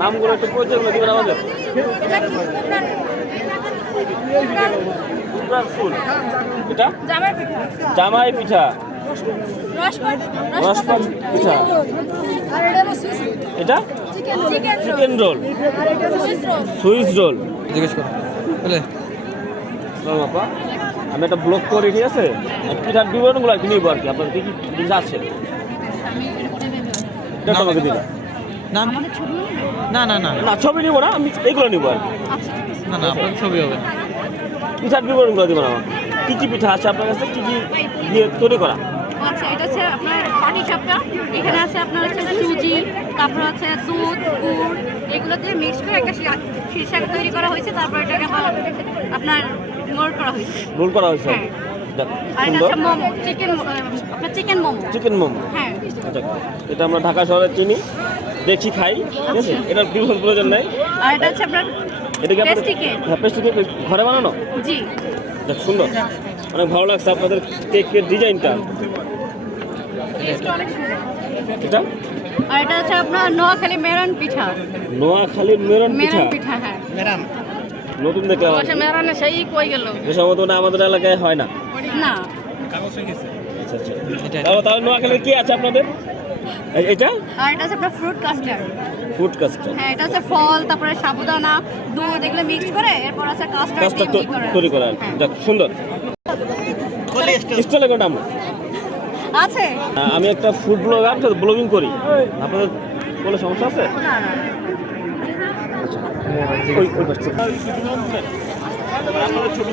নামগুলো একটু পরিচয়গুলো দিবেন আমাদের। ফুল। এটা? জামাই পিঠা। রসপান পিঠা। এটা হলো সুইস এটা? Chicken roll. Swiss roll. জিজ্ঞেস করো। আমি একটা ব্লগ করি ঠিক আছে? আর পিঠার বিবরণগুলো আর কি নিবো আর কি? আপনার কি কি আছে? এটা তো আমাকে দিলা নাম না। না না না ছবি নিবো না আমি এইগুলো নিবো আর না না আপনার ছবি হবে পিঠার বিবরণগুলো দিবেন আমার কি কি পিঠা আছে আপনার কাছে? কি কি দিয়ে তৈরি করা? আচ্ছা এটা হচ্ছে আপনার পাটি সাপটা এখানে আছে আপনার হচ্ছে সুজি তারপর আছে দুধ গুড় এগুলো দিয়ে মিক্স করে একটা শীর্ষাক তৈরি করা হয়েছে। তারপর এটাকে আপনার করা হয়েছে। করা হ্যাঁ। চিকেন আপনার চিকেন মোমো। চিকেন মোমো। হ্যাঁ। আচ্ছা এটা আমরা ঢাকা শহরে চিনি। দেখি খাই ঠিক আছে? এটার বিবরণ প্রয়োজন নেই। আর এটা হচ্ছে আপনার এটা কি আপনাদের Pastry হ্যাঁ পেস্ট্রি কেক ঘরে বানানো? জি। দেখ সুন্দর। অনেক ভালো লাগছে আপনাদের কেকের ডিজাইনটা। টেস্ট অনেক সুন্দর। এটা? আর এটা হচ্ছে আপনার নোয়াখালী মেরন পিঠা। নোয়াখালীর মেরন পিঠা মেরন পিঠা? হ্যাঁ। নতুন দেখলাম আচ্ছা মেরনে সেই কই গেল? সম্ভবত না আমাদের এলাকায় হয় না। না। আচ্ছা আচ্ছা। তাহলে তাহলে নোয়াখালীর কি আছে আপনাদের? এটা? আর এটা হচ্ছে আপনার ফ্রুট কাস্টার্ড ফুড কাস্টার হ্যাঁ এটা হচ্ছে ফল তারপরে সাবুদানা দুধ এগুলো মিক্স করে এরপর আছে কাস্টার্ড তৈরি করা। হ্যাঁ। যাক সুন্দর। স্টলে আমার? আছে। আমি একটা ফুড ব্লগার ব্লগিং করি। আপনাদের কোনো সমস্যা আছে? ওই ওই পাশে। আপনাদের ছবি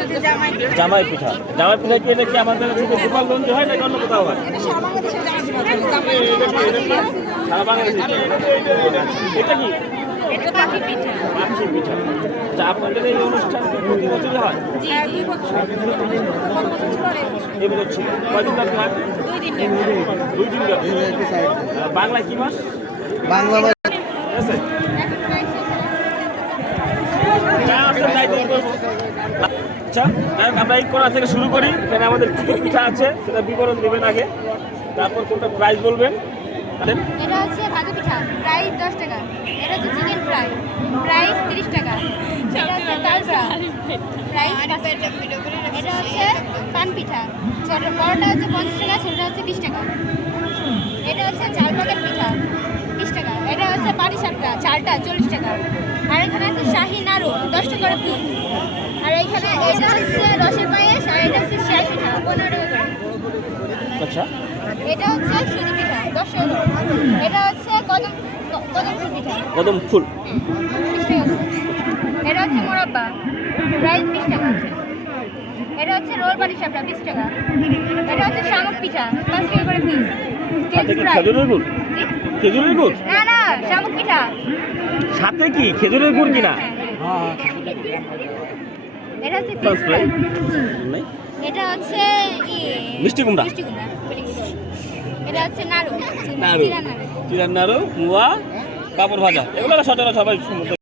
জামাই পিঠা। জামাই পিঠা কি এটা কি আমাদের থেকে গোপালগঞ্জ হয় নাকি অন্য কোথাও হয়? সারা বাংলাদেশে। এটা কি? পাখি পিঠা। আপনাদের এই অনুষ্ঠান প্রতি বছরই হয়? এই বছর ছিল। কয়দিন ব্যাপী হয়? দুই দিন ব্যাপী আহ, বাংলায় কি মাস? বাংলা ঠিক আছে। যা আছে তাই করব। আচ্ছা যাই আমরা এই কোনা থেকে শুরু করি। এখানে আমাদের কি কি পিঠা আছে সেটা বিবরণ দেবেন আগে। তারপর কোনটা প্রাইস বলবেন? এটা হচ্ছে ভাজা পিঠা প্রাইস দশ টাকা। এটা হচ্ছে চিকেন ফ্রাই প্রাইস তিরিশ টাকা। এটা হচ্ছে তালসা প্রাইস এটা হচ্ছে পান পিঠা। ছোট বড়টা হচ্ছে পঞ্চাশ টাকা ছোটটা হচ্ছে বিশ টাকা। এটা হচ্ছে চাল পাকের পিঠা বিশ টাকা। এটা হচ্ছে পাটি সাপটা চালটা চল্লিশ টাকা। আর এখানে আছে দশ টাকা করে পিস আর এইখানে এটা হচ্ছে রসের পায়েস আর এটা হচ্ছে শাহি পিঠা পনেরো টাকা করে। আচ্ছা। এটা হচ্ছে সুজি পিঠা দশ টাকা এটা হচ্ছে কদম কদম ফুল পিঠা। কদম ফুল। এটা হচ্ছে মোরব্বা প্রাইস বিশ টাকা এটা হচ্ছে রোল বাটি সাপটা বিশ টাকা। এটা হচ্ছে শামুক পিঠা পাঁচ টাকা করে পিস খেজুরের গুড়? খেজুরের গুড়? না না শামুক পিঠা। সাথে কি? খেজুরের গুড় কিনা? এটা হচ্ছে French fish fry? fry। নাই। এটা হচ্ছে মিষ্টি কুমড়া। মিষ্টি কুমড়া এটা হচ্ছে নাড়ু নাড়ু। চিরার নাড়ু মুয়া কাপড় ভাজা। এগুলো সচরাচর সবাই